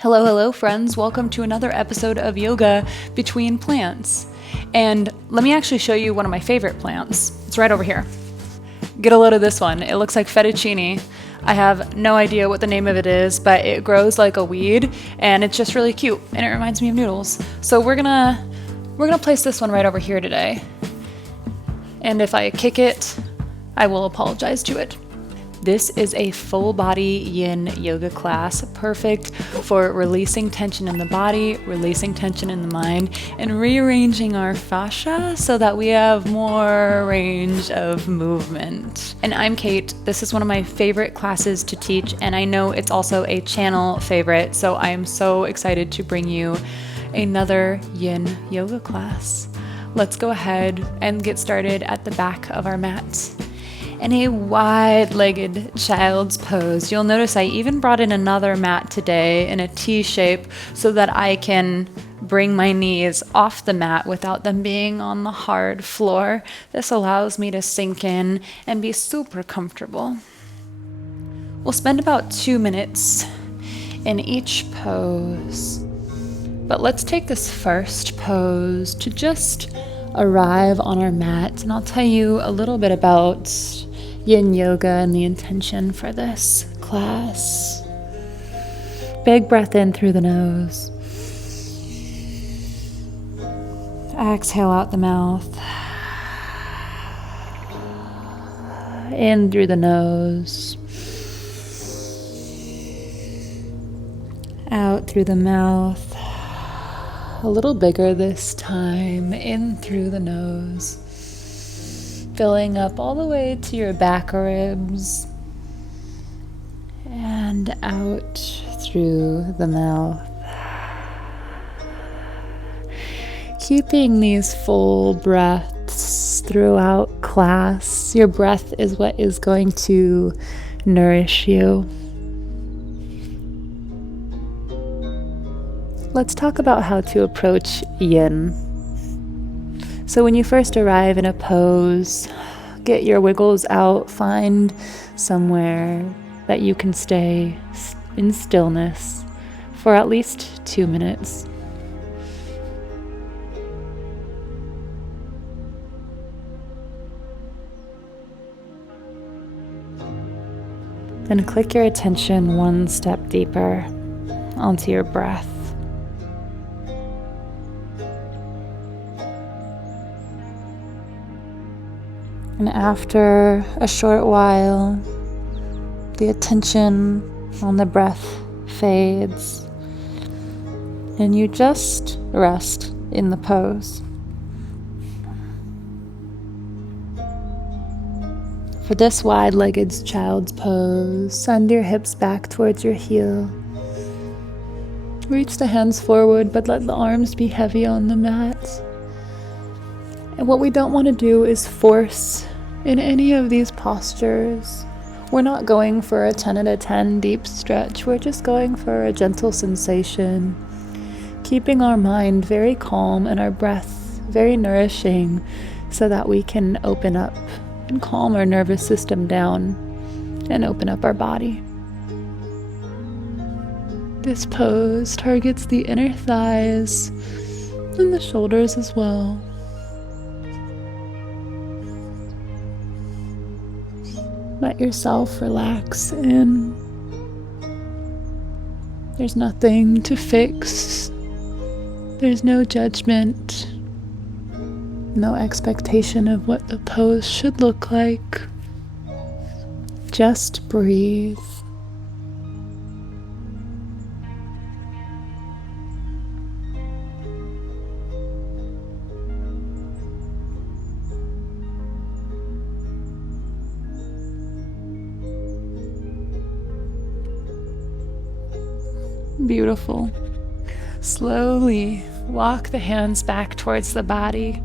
Hello, hello, friends. Welcome to another episode of Yoga Between Plants. And let me actually show you one of my favorite plants. It's right over here. Get a load of this one. It looks like fettuccine. I have no idea what the name of it is, but it grows like a weed, and it's just really cute, and it reminds me of noodles. So we're gonna place this one right over here today. And if I kick it, I will apologize to it. This is a full body yin yoga class, perfect for releasing tension in the body, releasing tension in the mind, and rearranging our fascia so that we have more range of movement. And I'm Kate. This is one of my favorite classes to teach, and I know it's also a channel favorite, so I am so excited to bring you another yin yoga class. Let's go ahead and get started at the back of our mat. In a wide-legged child's pose. You'll notice I even brought in another mat today in a T shape so that I can bring my knees off the mat without them being on the hard floor. This allows me to sink in and be super comfortable. We'll spend about 2 minutes in each pose. But let's take this first pose to just arrive on our mat, and I'll tell you a little bit about yin yoga and the intention for this class. Big breath in through the nose. Exhale out the mouth. In through the nose. Out through the mouth. A little bigger this time. In through the nose. Filling up all the way to your back ribs and out through the mouth. Keeping these full breaths throughout class. Your breath is what is going to nourish you. Let's talk about how to approach yin. So when you first arrive in a pose, get your wiggles out, find somewhere that you can stay in stillness for at least 2 minutes. Then click your attention one step deeper onto your breath. And after a short while, the attention on the breath fades, and you just rest in the pose. For this wide-legged child's pose, send your hips back towards your heel. Reach the hands forward, but let the arms be heavy on the mat. And what we don't want to do is force in any of these postures. We're not going for a 10 out of 10 deep stretch. We're just going for a gentle sensation, keeping our mind very calm and our breath very nourishing so that we can open up and calm our nervous system down and open up our body. This pose targets the inner thighs and the shoulders as well. Let yourself relax in. There's nothing to fix. There's no judgment. No expectation of what the pose should look like. Just breathe. Beautiful. Slowly walk the hands back towards the body.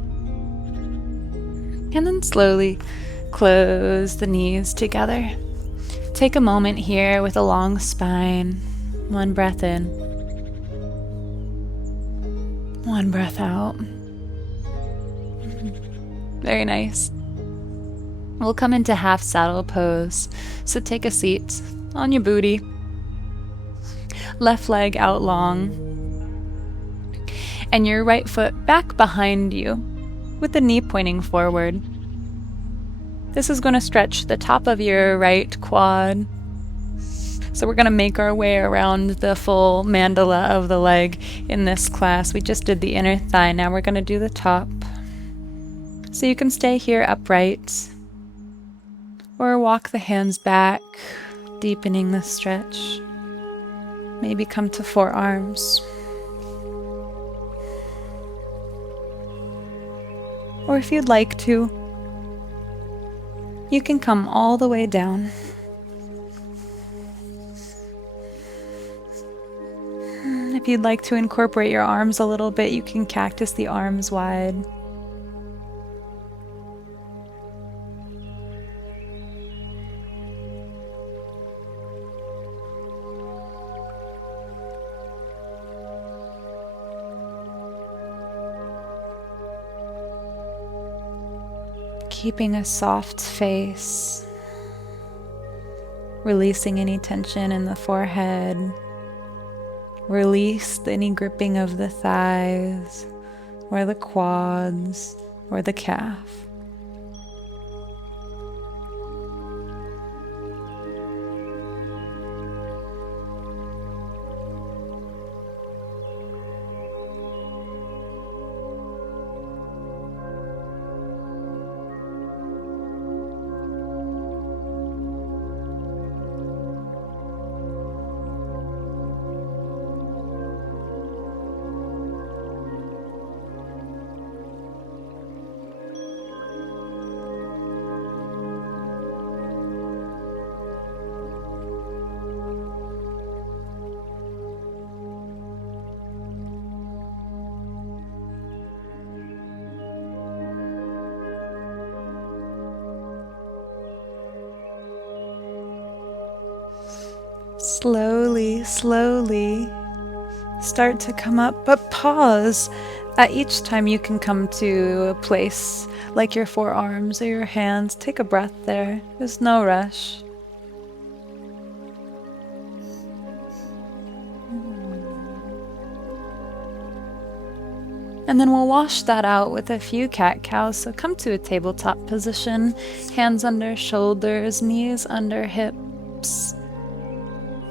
And then slowly close the knees together. Take a moment here with a long spine. One breath in. One breath out. Very nice. We'll come into half saddle pose. So take a seat on your booty. left leg out long, and your right foot back behind you with the knee pointing forward. This is going to stretch the top of your right quad. So we're going to make our way around the full mandala of the leg in this class. We just did the inner thigh, now we're going to do the top. So you can stay here upright, or walk the hands back, deepening the stretch. Maybe come to forearms. Or if you'd like to, you can come all the way down. If you'd like to incorporate your arms a little bit, you can cactus the arms wide. Keeping a soft face, releasing any tension in the forehead, release any gripping of the thighs, or the quads, or the calf. Slowly, slowly start to come up, but pause at each time you can come to a place like your forearms or your hands. Take a breath there. There's no rush. And then we'll wash that out with a few cat-cows. So come to a tabletop position, hands under shoulders, knees under hips.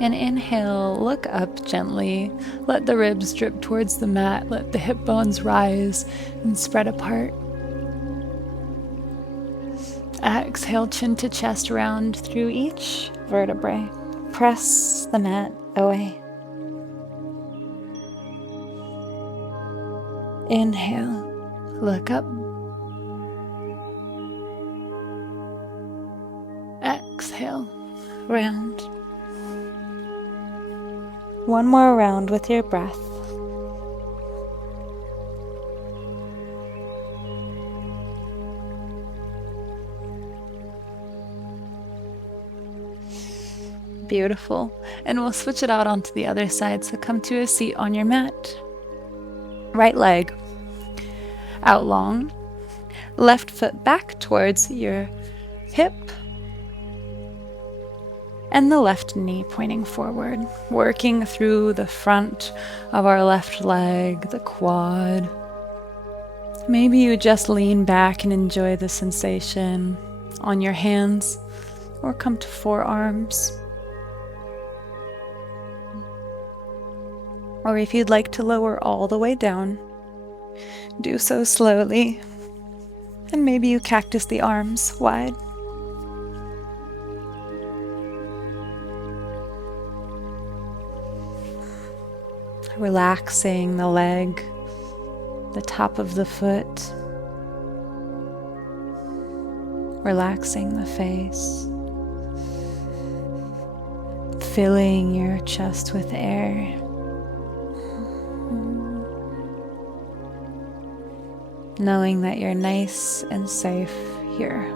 And inhale, look up gently. Let the ribs drip towards the mat. Let the hip bones rise and spread apart. Exhale, chin to chest, round through each vertebrae. Press the mat away. Inhale, look up. Exhale, round. One more round with your breath. Beautiful. And we'll switch it out onto the other side. So come to a seat on your mat. Right leg out long. Left foot back towards your hip. And the left knee pointing forward, working through the front of our left leg, the quad. Maybe you just lean back and enjoy the sensation on your hands, or come to forearms. Or if you'd like to lower all the way down, do so slowly, and maybe you cactus the arms wide. Relaxing the leg, the top of the foot, relaxing the face, filling your chest with air. Knowing that you're nice and safe here.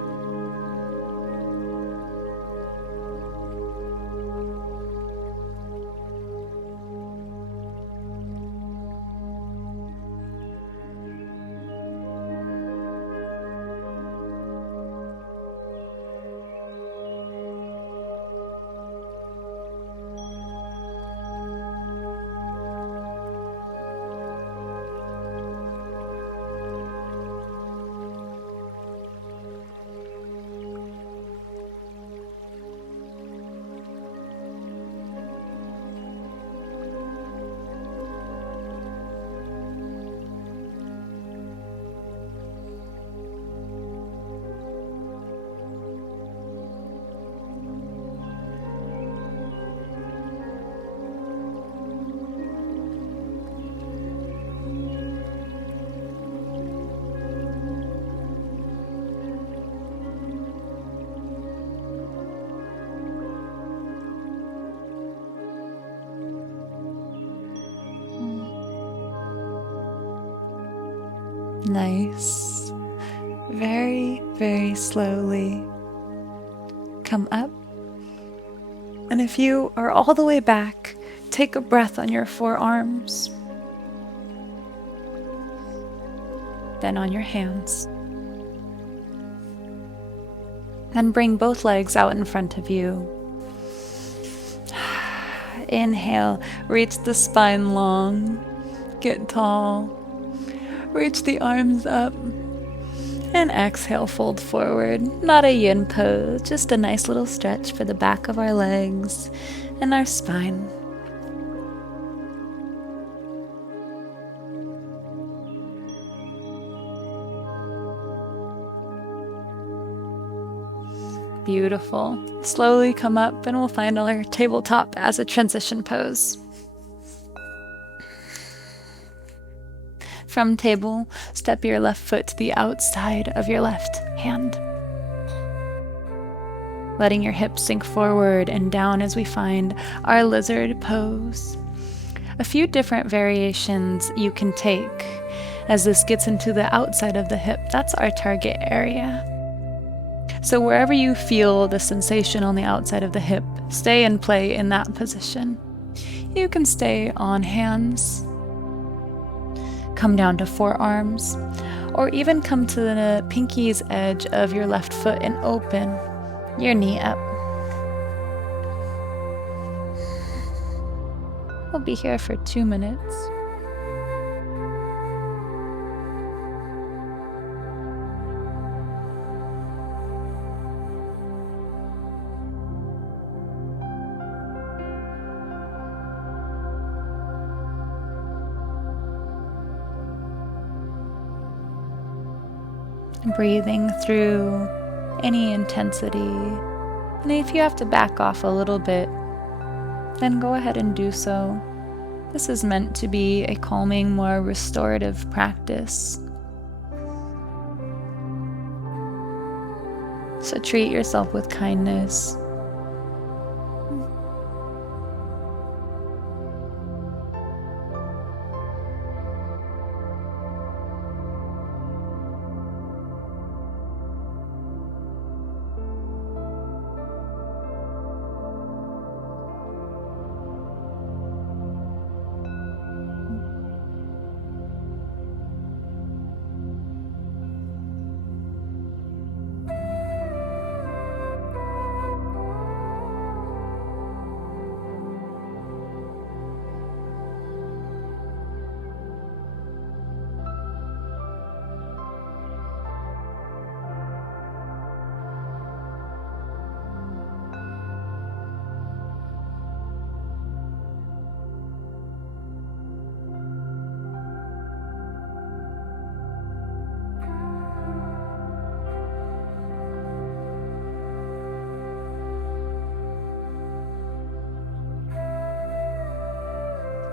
Nice. Very, very slowly come up. And if you are all the way back, take a breath on your forearms. Then on your hands. Then bring both legs out in front of you. Inhale, reach the spine long, get tall, reach the arms up, and exhale, fold forward. Not a yin pose, just a nice little stretch for the back of our legs and our spine. Beautiful. Slowly come up and we'll find our tabletop as a transition pose. From table, step your left foot to the outside of your left hand. Letting your hips sink forward and down as we find our lizard pose. A few different variations you can take as this gets into the outside of the hip. That's our target area. So wherever you feel the sensation on the outside of the hip, stay and play in that position. You can stay on hands, come down to forearms, or even come to the pinky's edge of your left foot and open your knee up. We'll be here for 2 minutes. Breathing through any intensity. And if you have to back off a little bit, then go ahead and do so. This is meant to be a calming, more restorative practice. So treat yourself with kindness.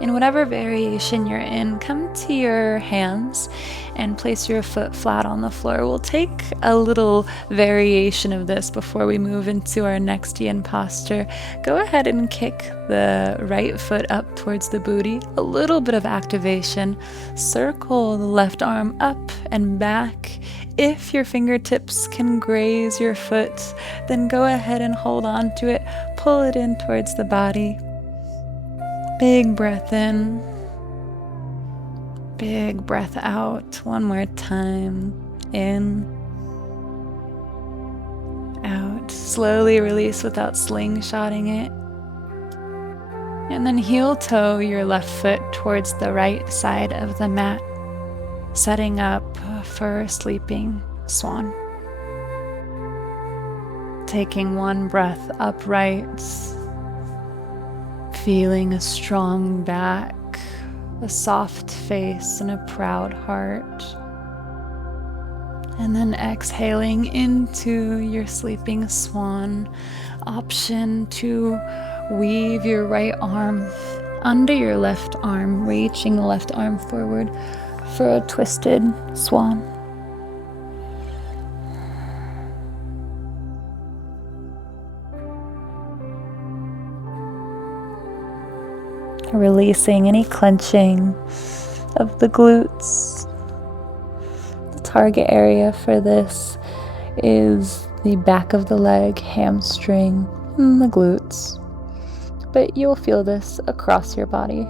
In whatever variation you're in, come to your hands and place your foot flat on the floor. We'll take a little variation of this before we move into our next yin posture. Go ahead and kick the right foot up towards the booty. A little bit of activation. Circle the left arm up and back. If your fingertips can graze your foot, then go ahead and hold on to it. Pull it in towards the body. Big breath in, big breath out. One more time. In, out. Slowly release without slingshotting it. And then heel toe your left foot towards the right side of the mat, setting up for sleeping swan. Taking one breath upright. Feeling a strong back, a soft face, and a proud heart. And then exhaling into your sleeping swan. Option to weave your right arm under your left arm, reaching the left arm forward for a twisted swan. Releasing any clenching of the glutes. target area for this is the back of the leg, hamstring, and the glutes. But you'll feel this across your body.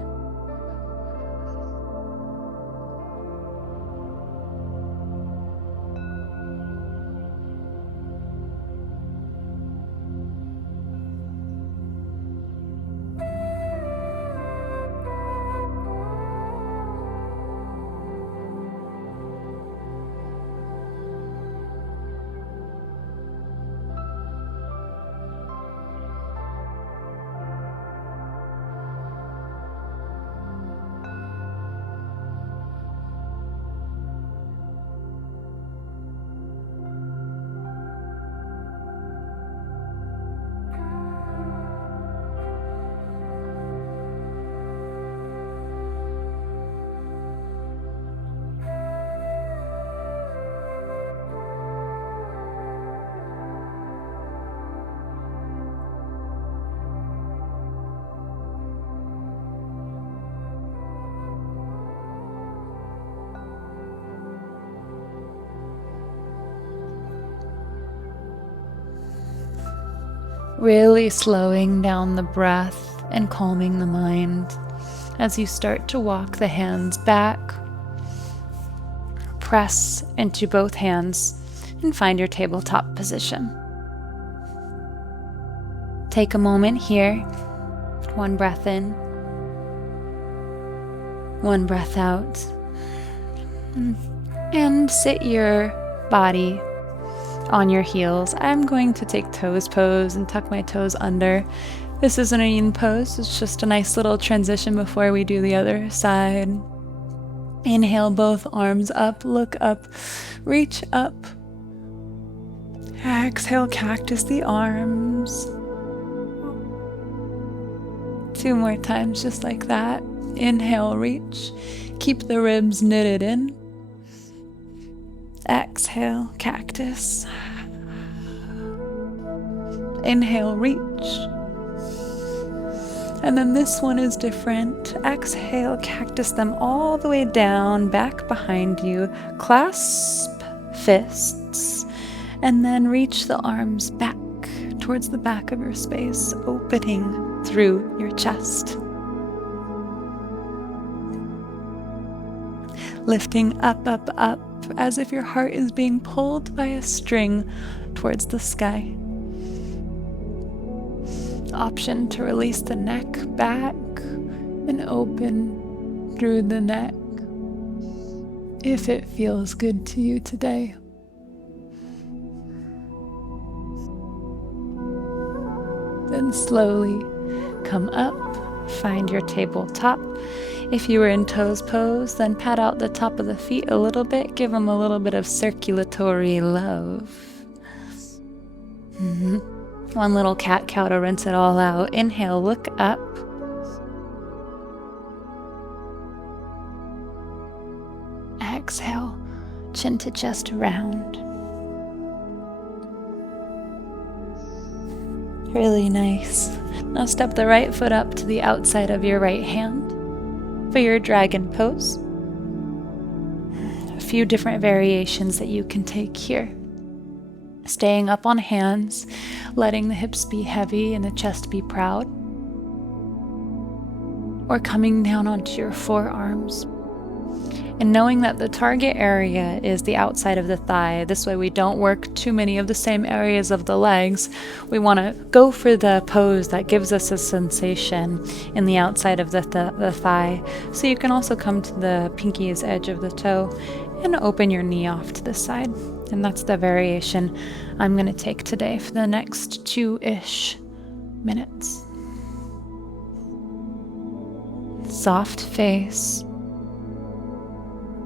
Really slowing down the breath and calming the mind as you start to walk the hands back. Press into both hands and find your tabletop position. Take a moment here. One breath in, one breath out, and sit your body on your heels. I'm going to take toes pose and tuck my toes under. This isn't a yin pose, it's just a nice little transition before we do the other side. Inhale, both arms up, look up, reach up. Exhale, cactus the arms. 2 more times just like that. Inhale, reach. Keep the ribs knitted in. Exhale, cactus. Inhale, reach. And then this one is different. Exhale, cactus them all the way down, back behind you. Clasp fists. And then reach the arms back towards the back of your space, opening through your chest. Lifting up, up, up, as if your heart is being pulled by a string towards the sky. Option to release the neck back and open through the neck if it feels good to you today. Then slowly come up, find your tabletop. If you were in toes pose, then pat out the top of the feet a little bit, give them a little bit of circulatory love. One little cat cow to rinse it all out. Inhale, look up. Exhale, chin to chest round. Really nice. Now step the right foot up to the outside of your right hand for your dragon pose. A few different variations that you can take here. Staying up on hands, letting the hips be heavy and the chest be proud. Or coming down onto your forearms. And knowing that the target area is the outside of the thigh. This way we don't work too many of the same areas of the legs. We want to go for the pose that gives us a sensation in the outside of the thigh. So you can also come to the pinky's edge of the toe and open your knee off to the side. And that's the variation I'm going to take today for the next 2-ish minutes. Soft face.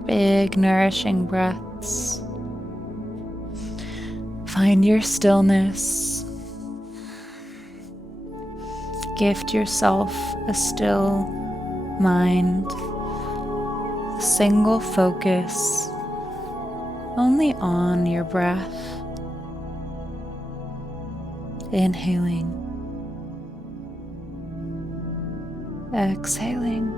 Big, nourishing breaths. Find your stillness. Gift yourself a still mind, a single focus only on your breath. Inhaling, exhaling.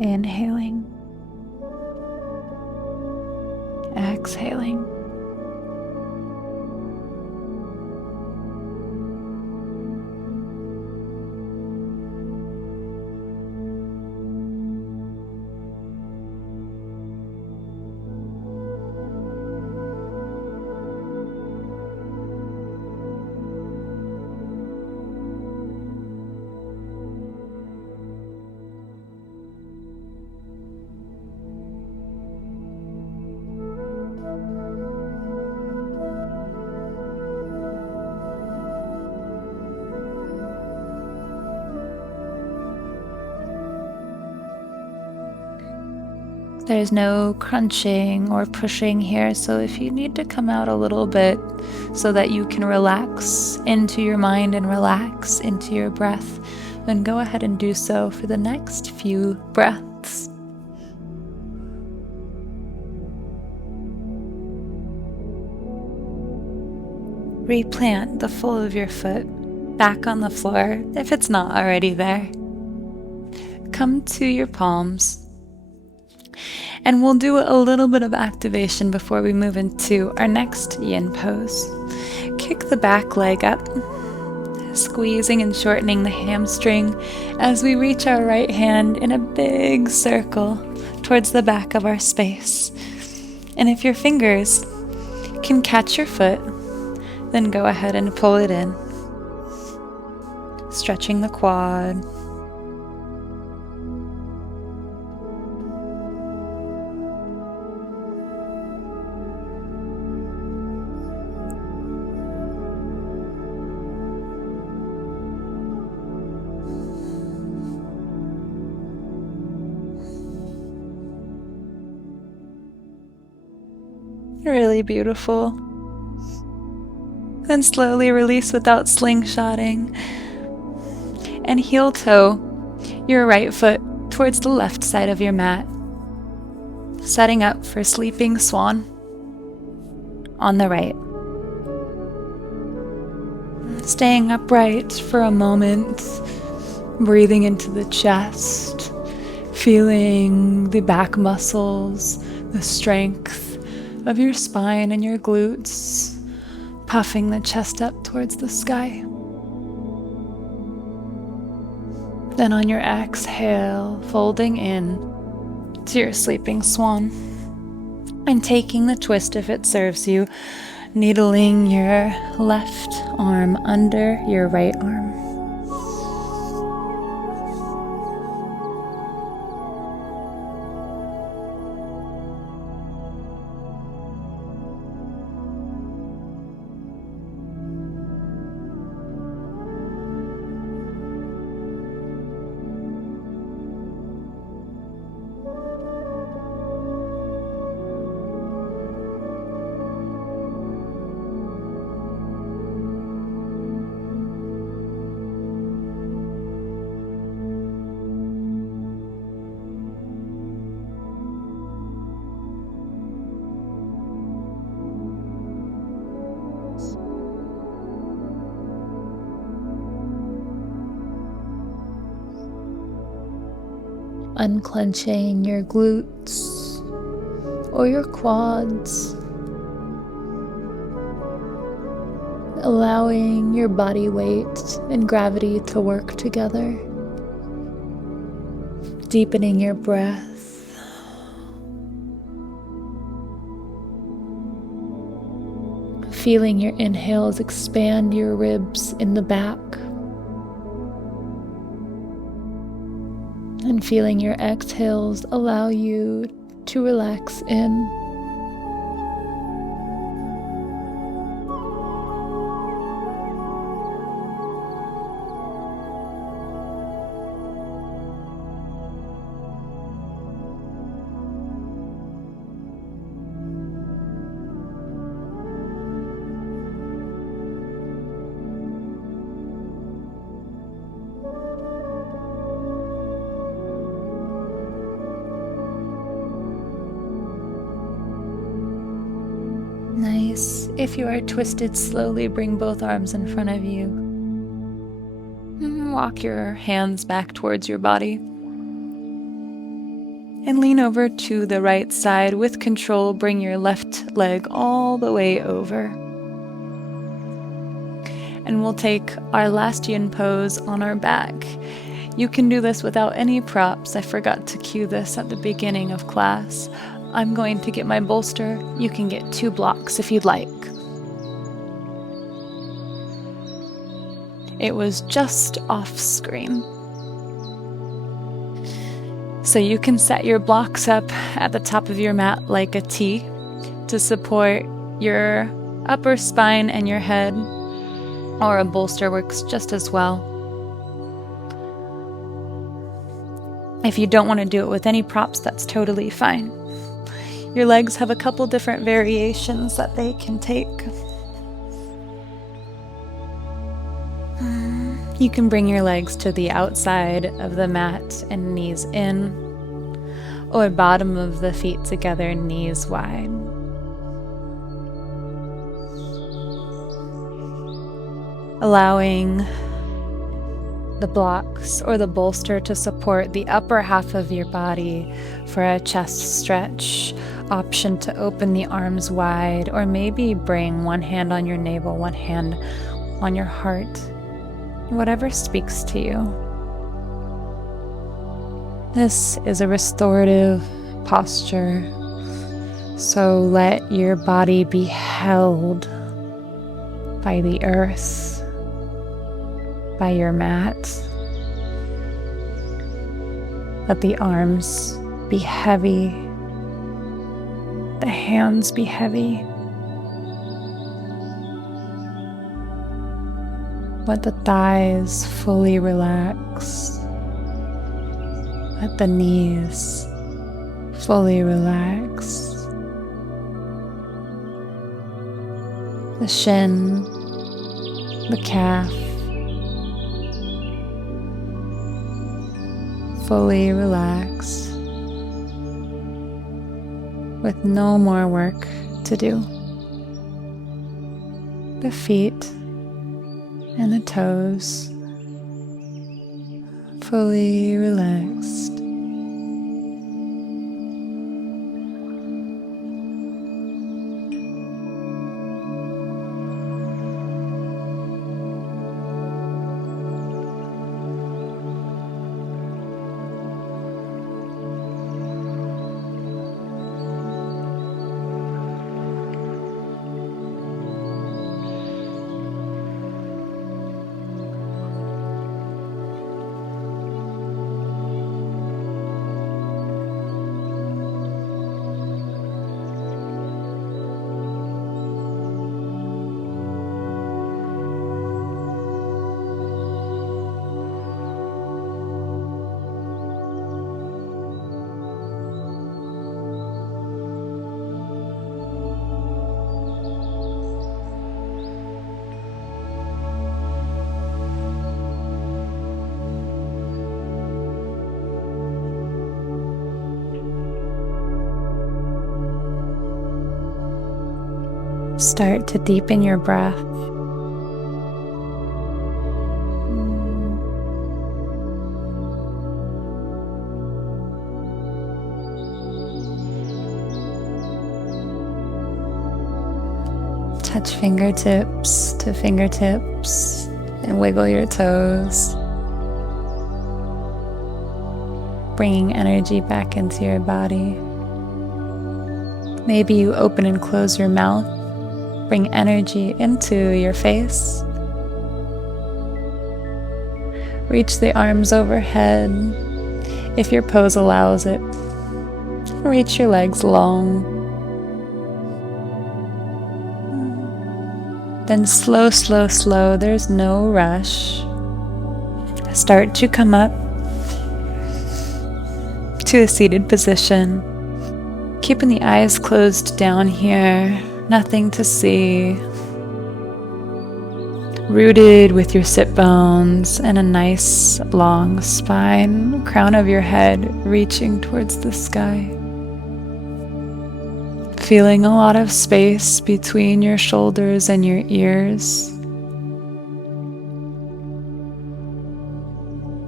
Inhaling, exhaling. There's no crunching or pushing here, so if you need to come out a little bit so that you can relax into your mind and relax into your breath, then go ahead and do so for the next few breaths. Replant the full of your foot back on the floor if it's not already there. Come to your palms. And we'll do a little bit of activation before we move into our next yin pose. Kick the back leg up, squeezing and shortening the hamstring as we reach our right hand in a big circle towards the back of our space. And if your fingers can catch your foot, then go ahead and pull it in, stretching the quad. Really beautiful. Then slowly release without slingshotting. And heel toe your right foot towards the left side of your mat, setting up for sleeping swan on the right. Staying upright for a moment, breathing into the chest, feeling the back muscles, the strength of your spine and your glutes, puffing the chest up towards the sky. Then on your exhale, folding in to your sleeping swan and taking the twist if it serves you, needling your left arm under your right arm. Unclenching your glutes or your quads, allowing your body weight and gravity to work together, deepening your breath, feeling your inhales expand your ribs in the back, and feeling your exhales allow you to relax in. Nice. If you are twisted, slowly bring both arms in front of you. Walk your hands back towards your body. And lean over to the right side. With control, bring your left leg all the way over. And we'll take our last yin pose on our back. You can do this without any props. I forgot to cue this at the beginning of class. I'm going to get my bolster. You can get 2 blocks if you'd like. It was just off screen. So you can set your blocks up at the top of your mat like a T to support your upper spine and your head, or a bolster works just as well. If you don't want to do it with any props, that's totally fine. Your legs have a couple different variations that they can take. You can bring your legs to the outside of the mat and knees in, or bottom of the feet together, knees wide. Allowing the blocks or the bolster to support the upper half of your body for a chest stretch. Option to open the arms wide, or maybe bring one hand on your navel, one hand on your heart. Whatever speaks to you. This is a restorative posture, so let your body be held by the earth, by your mat. Let the arms be heavy, the hands be heavy. Let the thighs fully relax. Let the knees fully relax. The shin, the calf, fully relax, with no more work to do. The feet and the toes fully relaxed. Start to deepen your breath. Touch fingertips to fingertips and wiggle your toes, bringing energy back into your body. Maybe you open and close your mouth. Bring energy into your face. Reach the arms overhead if your pose allows it. Reach your legs long. Then slow, slow, slow. There's no rush. Start to come up to a seated position. Keeping the eyes closed down here. Nothing to see. Rooted with your sit bones and a nice long spine, crown of your head reaching towards the sky. Feeling a lot of space between your shoulders and your ears.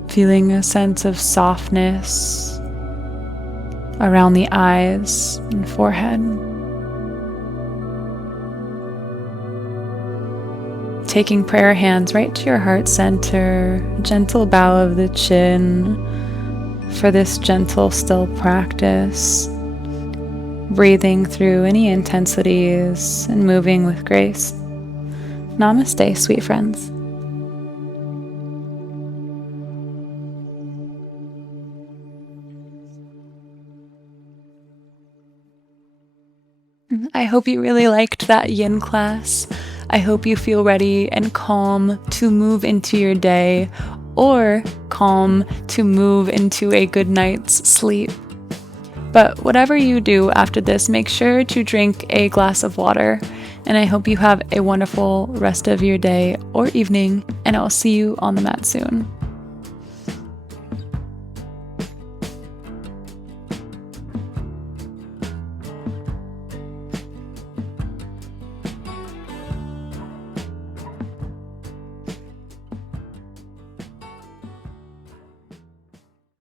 Feeling a sense of softness around the eyes and forehead. Taking prayer hands right to your heart center, a gentle bow of the chin for this gentle, still practice. Breathing through any intensities and moving with grace. Namaste, sweet friends. I hope you really liked that yin class. I hope you feel ready and calm to move into your day, or calm to move into a good night's sleep. But whatever you do after this, make sure to drink a glass of water, and I hope you have a wonderful rest of your day or evening, and I'll see you on the mat soon.